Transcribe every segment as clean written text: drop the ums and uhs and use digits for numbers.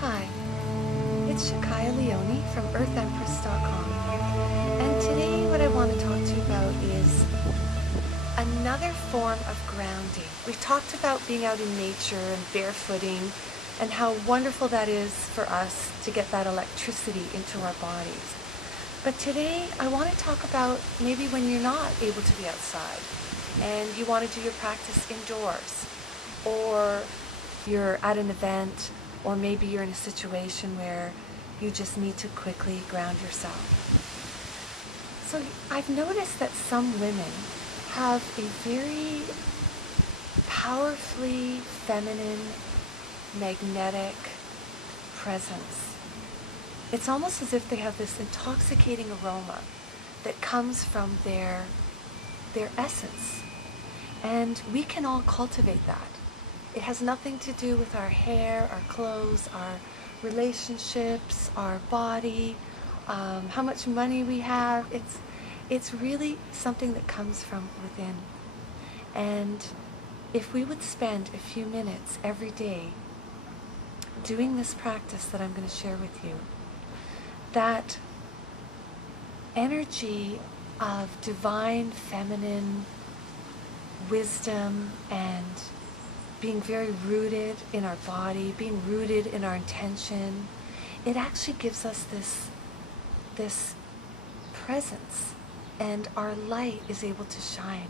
Hi, it's Shakaya Leone from earthempress.com, and today what I want to talk to you about is another form of grounding. We've talked about being out in nature and barefooting and how wonderful that is for us to get that electricity into our bodies. But today I want to talk about maybe when you're not able to be outside and you want to do your practice indoors, or you're at an event, or maybe you're in a situation where you just need to quickly ground yourself. So I've noticed that some women have a very powerfully feminine, magnetic presence. It's almost as if they have this intoxicating aroma that comes from their essence. And we can all cultivate that. It has nothing to do with our hair, our clothes, our relationships, our body, how much money we have. It's really something that comes from within. And if we would spend a few minutes every day doing this practice that I'm going to share with you, that energy of divine feminine wisdom and being very rooted in our body, being rooted in our intention, it actually gives us this presence, and our light is able to shine.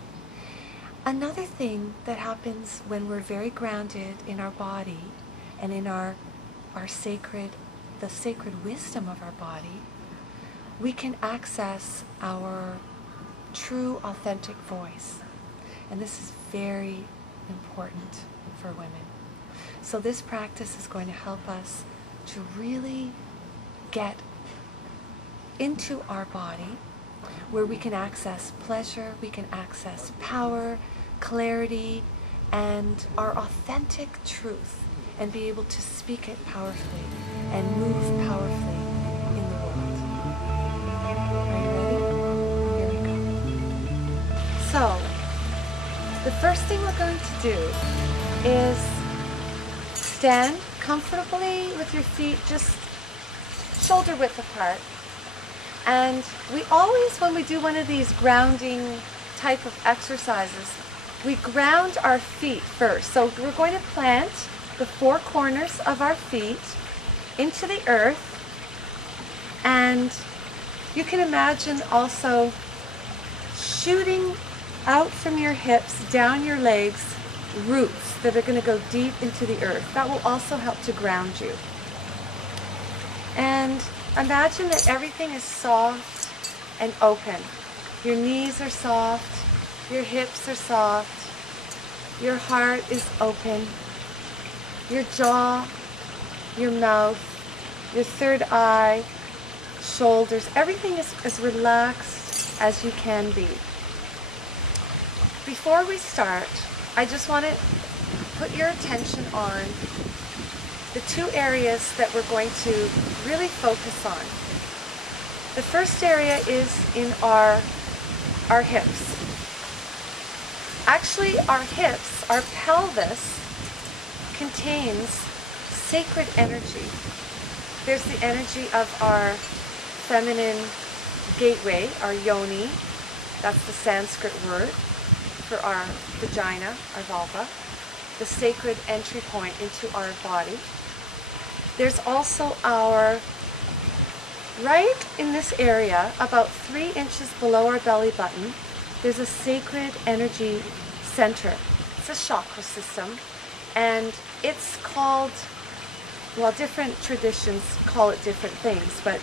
Another thing that happens when we're very grounded in our body and in the sacred wisdom of our body, we can access our true, authentic voice. And this is very important for women. So this practice is going to help us to really get into our body, where we can access pleasure, we can access power, clarity, and our authentic truth, and be able to speak it powerfully and move powerfully in the world. Are you ready? Here we go. So, the first thing we're going to do is stand comfortably with your feet just shoulder width apart. And we always, when we do one of these grounding type of exercises, we ground our feet first. So we're going to plant the four corners of our feet into the earth. And you can imagine also shooting out from your hips, down your legs, roots that are going to go deep into the earth. That will also help to ground you. And imagine that everything is soft and open. Your knees are soft, your hips are soft, your heart is open, your jaw, your mouth, your third eye, shoulders, everything is as relaxed as you can be. Before we start, I just want to put your attention on the two areas that we're going to really focus on. The first area is in our hips. Actually, our hips, our pelvis, contains sacred energy. There's the energy of our feminine gateway, our yoni. That's the Sanskrit word for our vagina, our vulva, the sacred entry point into our body. There's also right in this area, about 3 inches below our belly button, there's a sacred energy center. It's a chakra system, and it's called, well, different traditions call it different things, but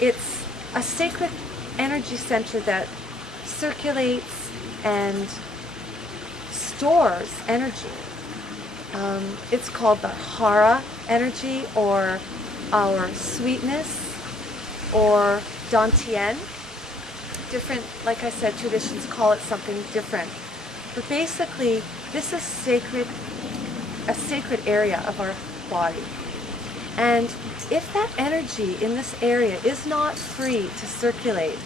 it's a sacred energy center that circulates and stores energy. It's called the hara energy, or our sweetness, or dantian. Different, like I said, traditions call it something different. But basically, this is a sacred area of our body. And if that energy in this area is not free to circulate,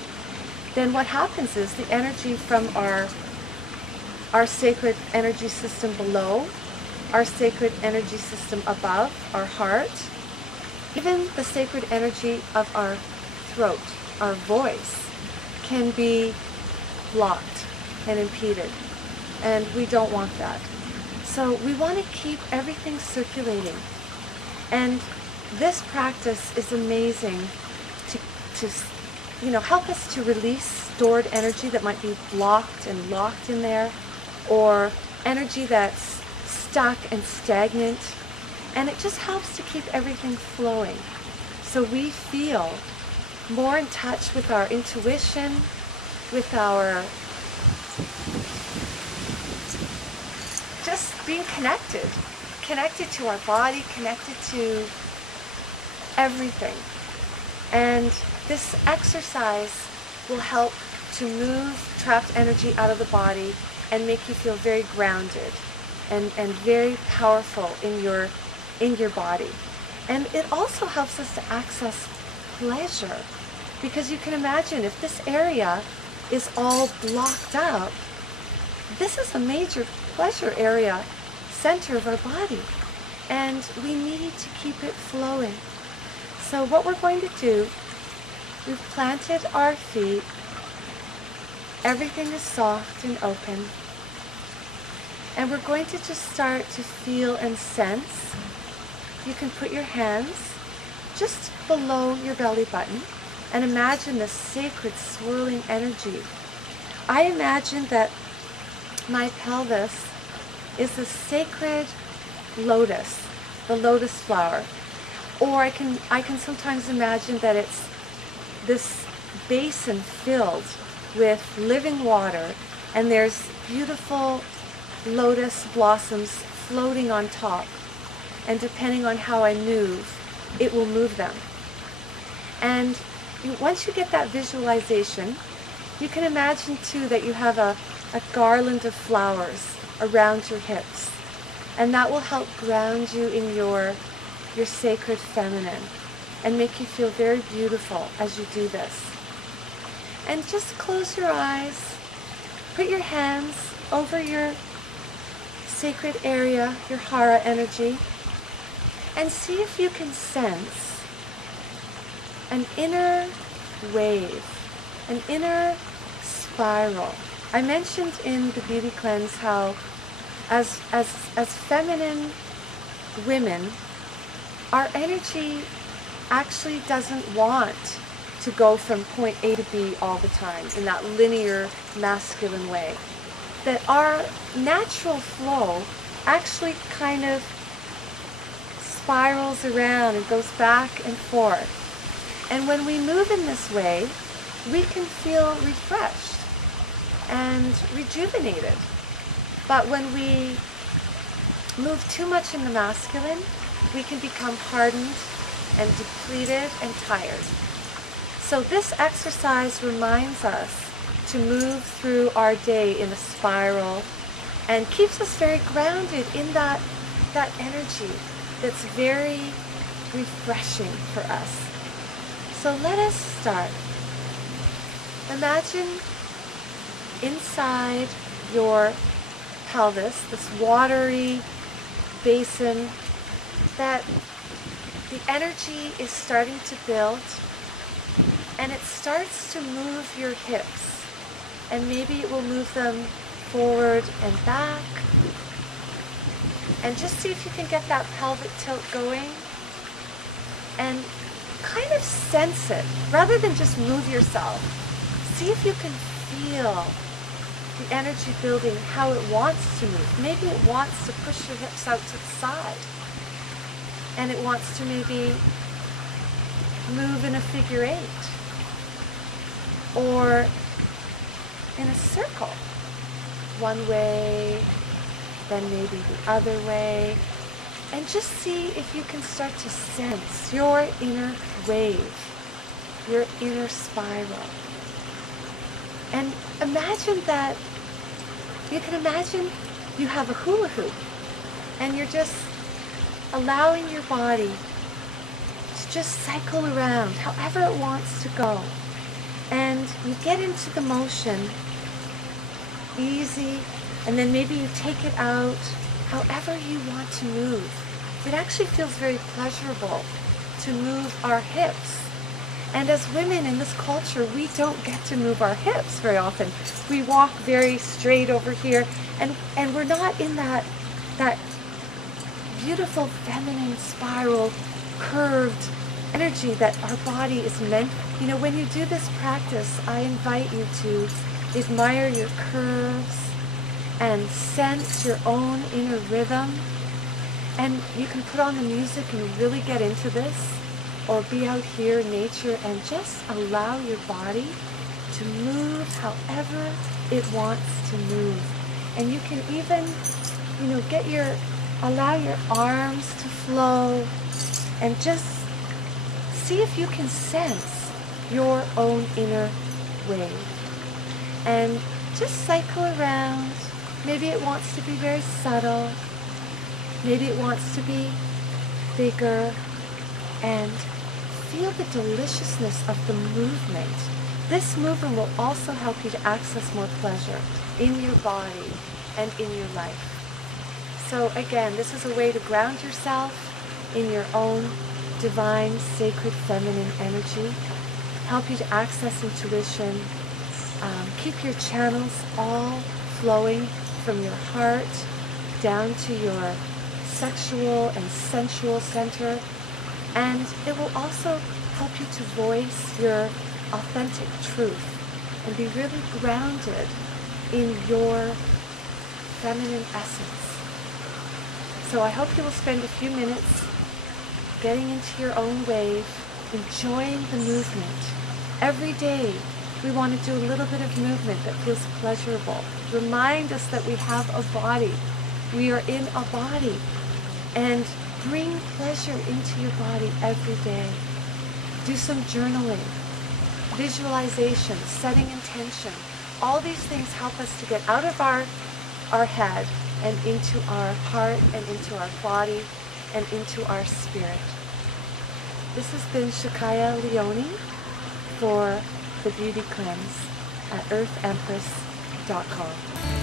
then what happens is the energy from our sacred energy system below, our sacred energy system above, our heart, Even the sacred energy of our throat, our voice, can be blocked and impeded, and we don't want that. So we want to keep everything circulating, and this practice is amazing to help us to release stored energy that might be blocked and locked in there, or energy that's stuck and stagnant. And it just helps to keep everything flowing, so we feel more in touch with our intuition, with our just being connected to our body, connected to everything. And this exercise will help to move trapped energy out of the body and make you feel very grounded and very powerful in your body. And it also helps us to access pleasure, because you can imagine if this area is all blocked up, this is a major pleasure area, center of our body, and we need to keep it flowing. So what we're going to do, we've planted our feet, everything is soft and open, and we're going to just start to feel and sense. You can put your hands just below your belly button and imagine this sacred swirling energy. I imagine that my pelvis is a sacred lotus, the lotus flower. Or I can sometimes imagine that it's this basin filled with living water, and there's beautiful lotus blossoms floating on top. And depending on how I move, it will move them. And once you get that visualization, you can imagine too that you have a garland of flowers around your hips. And that will help ground you in your sacred feminine and make you feel very beautiful as you do this. And just close your eyes, put your hands over your sacred area, your hara energy, and see if you can sense an inner wave, an inner spiral. I mentioned in the beauty cleanse how as feminine women, our energy actually doesn't want to go from point A to B all the time in that linear masculine way. That our natural flow actually kind of spirals around and goes back and forth. And when we move in this way, we can feel refreshed and rejuvenated. But when we move too much in the masculine, we can become hardened and depleted and tired. So this exercise reminds us to move through our day in a spiral and keeps us very grounded in that energy that's very refreshing for us. So let us start. Imagine inside your pelvis, this watery basin, that the energy is starting to build, and it starts to move your hips, and maybe it will move them forward and back. And just see if you can get that pelvic tilt going and kind of sense it rather than just move yourself. See if you can feel the energy building, how it wants to move. Maybe it wants to push your hips out to the side, and it wants to maybe move in a figure 8 or in a circle, one way, then maybe the other way, and just see if you can start to sense your inner wave, your inner spiral. And imagine that, you can imagine you have a hula hoop, and you're just allowing your body to just cycle around however it wants to go. And you get into the motion, easy, and then maybe you take it out however you want to move. It actually feels very pleasurable to move our hips. And as women in this culture, we don't get to move our hips very often. We walk very straight over here, and we're not in that beautiful feminine spiral, curved energy that our body is meant. You know, when you do this practice, I invite you to admire your curves and sense your own inner rhythm. And you can put on the music and really get into this, or be out here in nature and just allow your body to move however it wants to move. And you can even, you know, allow your arms to flow, and just see if you can sense your own inner wave. And just cycle around. Maybe it wants to be very subtle. Maybe it wants to be bigger. And feel the deliciousness of the movement. This movement will also help you to access more pleasure in your body and in your life. So again, this is a way to ground yourself in your own divine, sacred, feminine energy, help you to access intuition, keep your channels all flowing from your heart down to your sexual and sensual center, and it will also help you to voice your authentic truth and be really grounded in your feminine essence. So I hope you will spend a few minutes getting into your own wave, enjoying the movement. Every day we want to do a little bit of movement that feels pleasurable. Remind us that we have a body. We are in a body. And bring pleasure into your body every day. Do some journaling, visualization, setting intention. All these things help us to get out of our head and into our heart and into our body and into our spirit. This has been Shakaya Leone for the Beauty Cleanse at earthempress.com.